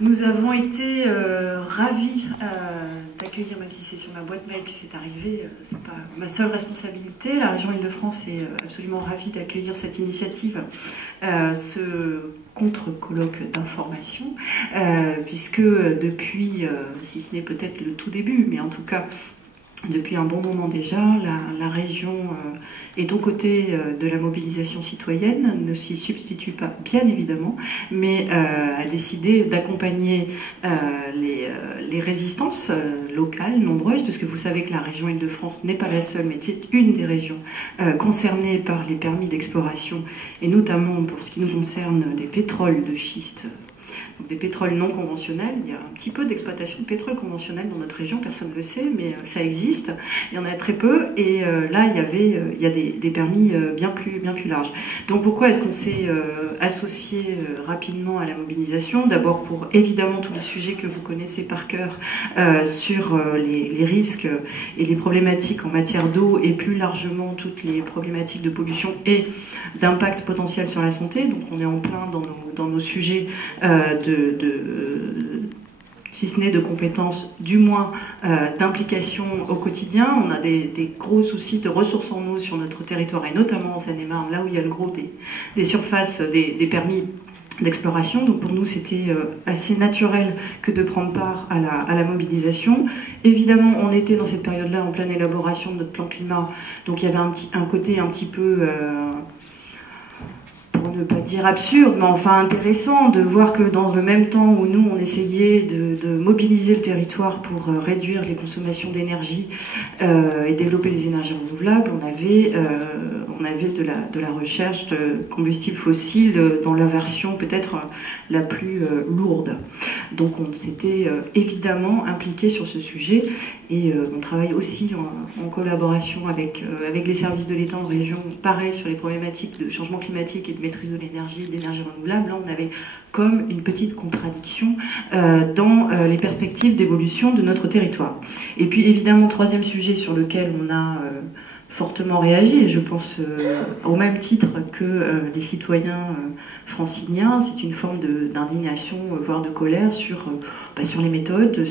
Nous avons été ravis d'accueillir, même si c'est sur ma boîte mail que c'est arrivé, c'est pas ma seule responsabilité. La région Île-de-France est absolument ravie d'accueillir cette initiative, ce contre-colloque d'information, puisque depuis, si ce n'est peut-être le tout début, mais en tout cas depuis un bon moment déjà, la région est aux côtés de la mobilisation citoyenne, ne s'y substitue pas bien évidemment, mais a décidé d'accompagner les résistances locales nombreuses, parce que vous savez que la région Île-de-France n'est pas la seule, mais c'est une des régions concernées par les permis d'exploration, et notamment pour ce qui nous concerne les pétroles de schiste. Donc des pétroles non conventionnels. Il y a un petit peu d'exploitation de pétrole conventionnel dans notre région, personne ne le sait, mais ça existe. Il y en a très peu, et là il y a des permis bien plus larges. Donc pourquoi est-ce qu'on s'est associé rapidement à la mobilisation? D'abord pour évidemment tous les sujets que vous connaissez par cœur sur les risques et les problématiques en matière d'eau, et plus largement toutes les problématiques de pollution et d'impact potentiel sur la santé. Donc on est en plein dans nos sujets si ce n'est de compétences, du moins d'implication au quotidien. On a des gros soucis de ressources en eau sur notre territoire, et notamment en Seine-et-Marne, là où il y a le gros des surfaces, des permis d'exploration. Donc pour nous, c'était assez naturel que de prendre part à la mobilisation. Évidemment, on était dans cette période-là en pleine élaboration de notre plan climat, donc il y avait un côté un petit peu... pour ne pas dire absurde, mais enfin intéressant de voir que dans le même temps où nous on essayait de mobiliser le territoire pour réduire les consommations d'énergie et développer les énergies renouvelables, on avait de la recherche de combustibles fossiles dans la version peut-être la plus lourde. Donc on s'était évidemment impliqué sur ce sujet, et on travaille aussi en collaboration avec les services de l'État en région, pareil sur les problématiques de changement climatique et de maîtrise de l'énergie, d'énergie renouvelable. Là, on avait comme une petite contradiction dans les perspectives d'évolution de notre territoire. Et puis évidemment, troisième sujet sur lequel on a fortement réagi, et je pense au même titre que les citoyens franciliens, c'est une forme d'indignation, voire de colère sur les méthodes,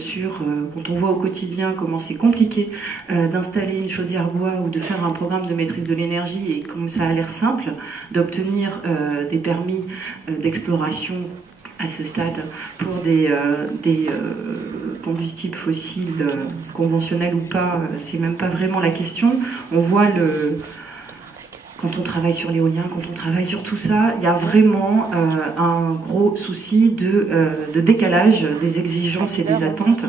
quand on voit au quotidien comment c'est compliqué d'installer une chaudière bois ou de faire un programme de maîtrise de l'énergie, et comme ça a l'air simple d'obtenir des permis d'exploration à ce stade pour des combustibles fossiles conventionnels ou pas, c'est même pas vraiment la question. On voit quand on travaille sur l'éolien, quand on travaille sur tout ça, il y a vraiment un gros souci de décalage des exigences et des attentes,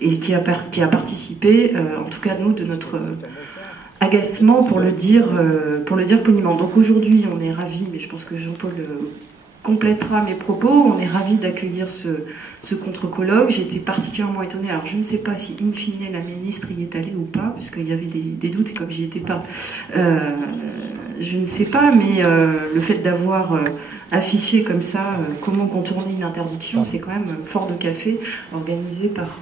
et qui a participé, en tout cas nous, de notre agacement, pour le dire poliment. Donc aujourd'hui, on est ravis, mais je pense que Jean-Paul complétera mes propos, on est ravis d'accueillir ce contre-colloque. J'ai été particulièrement étonnée, alors je ne sais pas si in fine la ministre y est allée ou pas, puisqu'il y avait des doutes, et comme j'y étais pas, je ne sais pas, mais le fait d'avoir affiché comme ça comment contourner une interdiction, c'est quand même fort de café, organisé par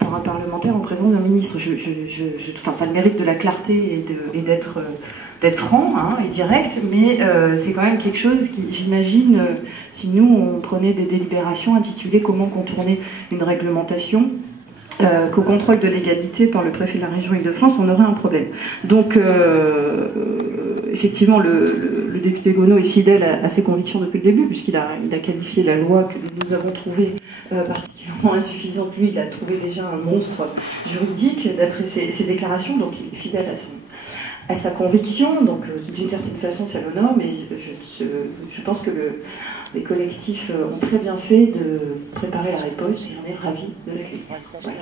un parlementaire en présence d'un ministre. Enfin, ça a le mérite de la clarté et d'être franc et direct, mais c'est quand même quelque chose qui, j'imagine, si nous on prenait des délibérations intitulées comment contourner une réglementation, qu'au contrôle de légalité par le préfet de la région Île-de-France, on aurait un problème. Donc effectivement, le député Gonod est fidèle à ses convictions depuis le début, puisqu'il a qualifié la loi que nous avons trouvée particulièrement insuffisante. Lui, il a trouvé déjà un monstre juridique d'après ses déclarations, donc il est fidèle à sa conviction, donc d'une certaine façon ça l'honore, mais je pense que les collectifs ont très bien fait de préparer la riposte, et on est ravis de l'accueillir. Voilà.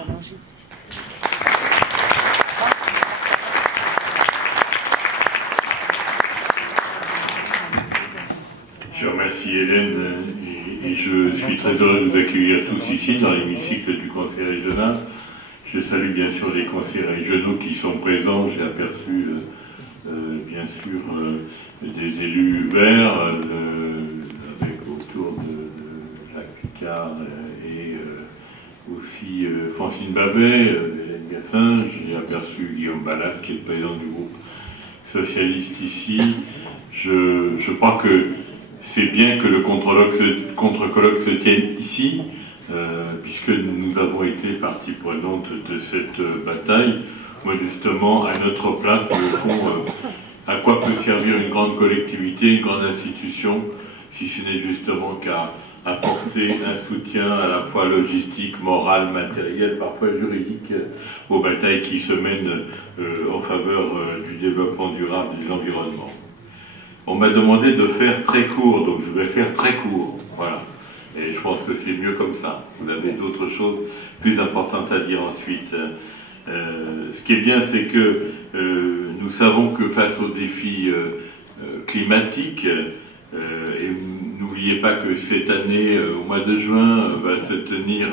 Je remercie Hélène, et je suis très heureux de vous accueillir tous ici dans l'hémicycle du Conseil régional. Je salue bien sûr les conseillers régionaux qui sont présents. J'ai aperçu bien sûr des élus verts avec autour de Jacques Picard et aussi Francine Babet, Hélène Gassin. J'ai aperçu Guillaume Ballas qui est le président du groupe socialiste ici. Je crois que c'est bien que le contre-colloque se tienne ici. puisque nous avons été partie prenante de cette bataille. Modestement, à notre place, au fond, à quoi peut servir une grande collectivité, une grande institution, si ce n'est justement qu'à apporter un soutien à la fois logistique, moral, matériel, parfois juridique, aux batailles qui se mènent en faveur du développement durable de l'environnement. On m'a demandé de faire très court, donc je vais faire très court, voilà. Et je pense que c'est mieux comme ça. Vous avez d'autres choses plus importantes à dire ensuite. Ce qui est bien, c'est que nous savons que face aux défis climatiques, et n'oubliez pas que cette année, au mois de juin, va se tenir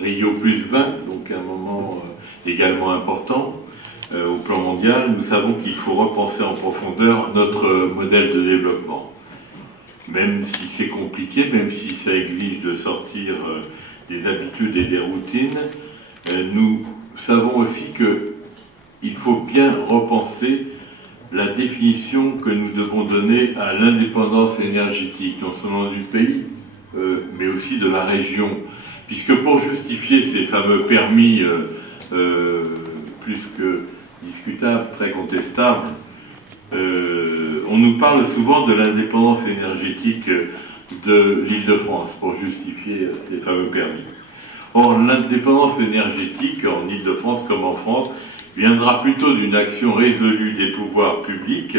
Rio +20, donc un moment également important au plan mondial, nous savons qu'il faut repenser en profondeur notre modèle de développement. Même si c'est compliqué, même si ça exige de sortir des habitudes et des routines, nous savons aussi qu'il faut bien repenser la définition que nous devons donner à l'indépendance énergétique, non seulement du pays, mais aussi de la région. Puisque pour justifier ces fameux permis plus que discutables, très contestables, on nous parle souvent de l'indépendance énergétique de l'Île-de-France pour justifier ces fameux permis. Or, l'indépendance énergétique en Île-de-France comme en France viendra plutôt d'une action résolue des pouvoirs publics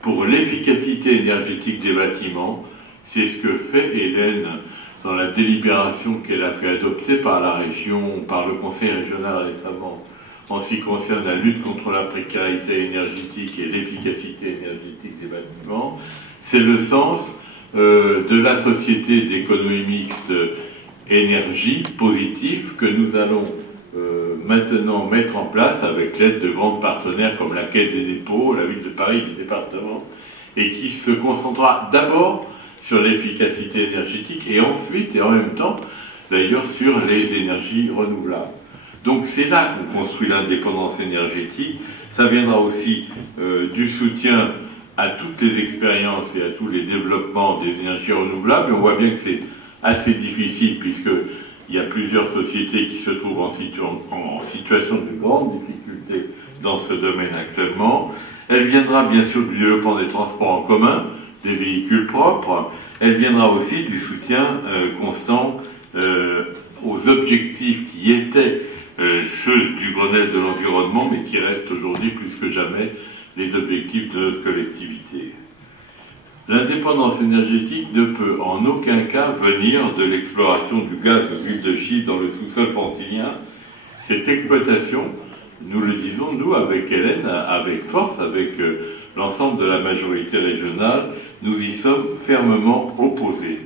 pour l'efficacité énergétique des bâtiments. C'est ce que fait Hélène dans la délibération qu'elle a fait adopter par la région, par le Conseil régional récemment, en ce qui concerne la lutte contre la précarité énergétique et l'efficacité énergétique des bâtiments. C'est le sens de la société d'économie mixte énergie positive que nous allons maintenant mettre en place avec l'aide de grands partenaires comme la Caisse des dépôts, la ville de Paris, les départements, et qui se concentrera d'abord sur l'efficacité énergétique et ensuite et en même temps d'ailleurs sur les énergies renouvelables. Donc c'est là qu'on construit l'indépendance énergétique. Ça viendra aussi du soutien à toutes les expériences et à tous les développements des énergies renouvelables. Et on voit bien que c'est assez difficile puisqu'il y a plusieurs sociétés qui se trouvent en situation de grande difficulté dans ce domaine actuellement. Elle viendra bien sûr du développement des transports en commun, des véhicules propres. Elle viendra aussi du soutien constant aux objectifs qui étaient ceux du Grenelle de l'environnement, mais qui restent aujourd'hui plus que jamais les objectifs de notre collectivité. L'indépendance énergétique ne peut en aucun cas venir de l'exploration du gaz de l'huile de schiste dans le sous-sol francilien. Cette exploitation, nous le disons, nous, avec Hélène, avec force, avec l'ensemble de la majorité régionale, nous y sommes fermement opposés.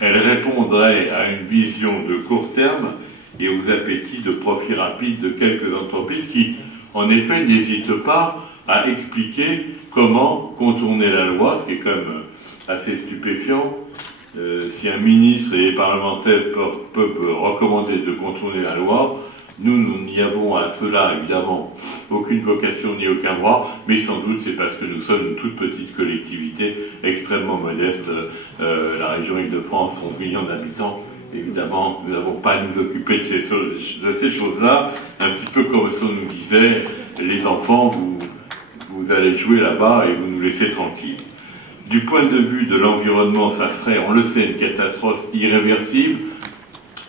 Elle répondrait à une vision de court terme et aux appétits de profit rapide de quelques entreprises qui, en effet, n'hésitent pas à expliquer comment contourner la loi, ce qui est quand même assez stupéfiant. Si un ministre et les parlementaires peuvent recommander de contourner la loi, nous n'y avons à cela, évidemment, aucune vocation ni aucun droit, mais sans doute c'est parce que nous sommes une toute petite collectivité extrêmement modeste. La région Île-de-France, 11 millions d'habitants. Évidemment, nous n'avons pas à nous occuper de ces choses-là, un petit peu comme si on nous disait, les enfants, vous allez jouer là-bas et vous nous laissez tranquilles. Du point de vue de l'environnement, ça serait, on le sait, une catastrophe irréversible.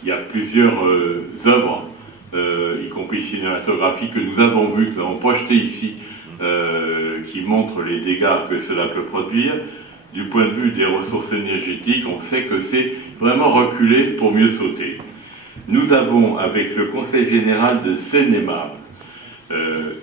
Il y a plusieurs œuvres, y compris cinématographiques, que nous avons vues, que nous avons projetées ici, qui montrent les dégâts que cela peut produire. Du point de vue des ressources énergétiques, on sait que c'est vraiment reculer pour mieux sauter. Nous avons, avec le Conseil général de Seine-et-Marne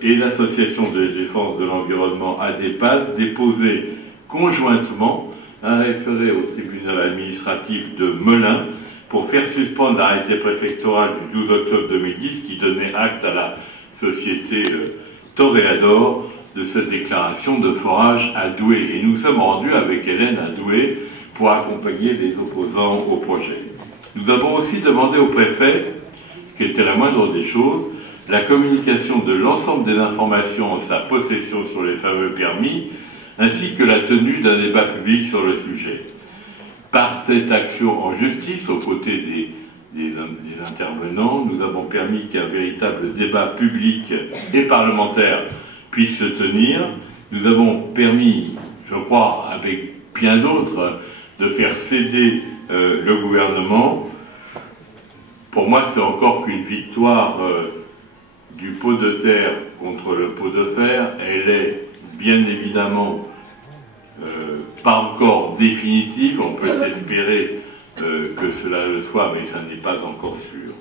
et l'Association de défense de l'environnement ADEPAD, déposé conjointement un référé au tribunal administratif de Melun pour faire suspendre l'arrêté préfectoral du 12 octobre 2010 qui donnait acte à la société Toréador de cette déclaration de forage à Douai. Et nous sommes rendus avec Hélène à Douai pour accompagner les opposants au projet. Nous avons aussi demandé au préfet, qui était la moindre des choses, la communication de l'ensemble des informations en sa possession sur les fameux permis, ainsi que la tenue d'un débat public sur le sujet. Par cette action en justice, aux côtés des des intervenants. Nous avons permis qu'un véritable débat public et parlementaire puisse se tenir. Nous avons permis, je crois, avec bien d'autres, de faire céder le gouvernement. Pour moi, c'est encore qu'une victoire du pot de terre contre le pot de fer. Elle est bien évidemment pas encore définitive. On peut espérer que cela le soit, mais ça n'est pas encore sûr.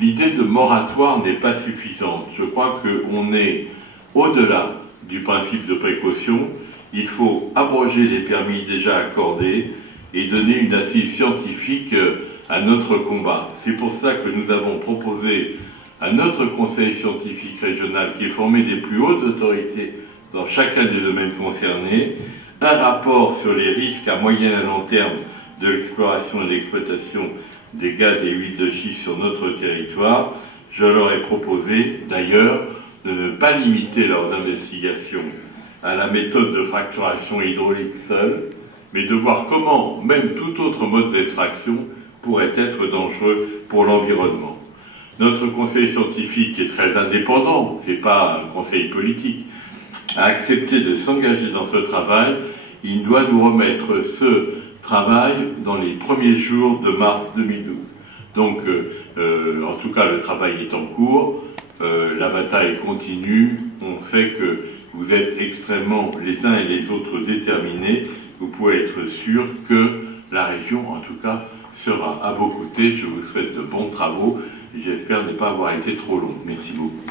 L'idée de moratoire n'est pas suffisante. Je crois qu'on est au-delà du principe de précaution. Il faut abroger les permis déjà accordés et donner une assise scientifique à notre combat. C'est pour cela que nous avons proposé à notre conseil scientifique régional, qui est formé des plus hautes autorités dans chacun des domaines concernés, un rapport sur les risques à moyen et à long terme de l'exploration et de l'exploitation des gaz et huiles de schiste sur notre territoire. Je leur ai proposé d'ailleurs de ne pas limiter leurs investigations à la méthode de fracturation hydraulique seule, mais de voir comment même tout autre mode d'extraction pourrait être dangereux pour l'environnement. Notre conseil scientifique est très indépendant, ce n'est pas un conseil politique, a accepté de s'engager dans ce travail. Il doit nous remettre ce travail dans les premiers jours de mars 2012. Donc, en tout cas, le travail est en cours, la bataille continue, on sait que vous êtes extrêmement les uns et les autres déterminés, vous pouvez être sûr que la région, en tout cas, sera à vos côtés. Je vous souhaite de bons travaux et j'espère ne pas avoir été trop long. Merci beaucoup.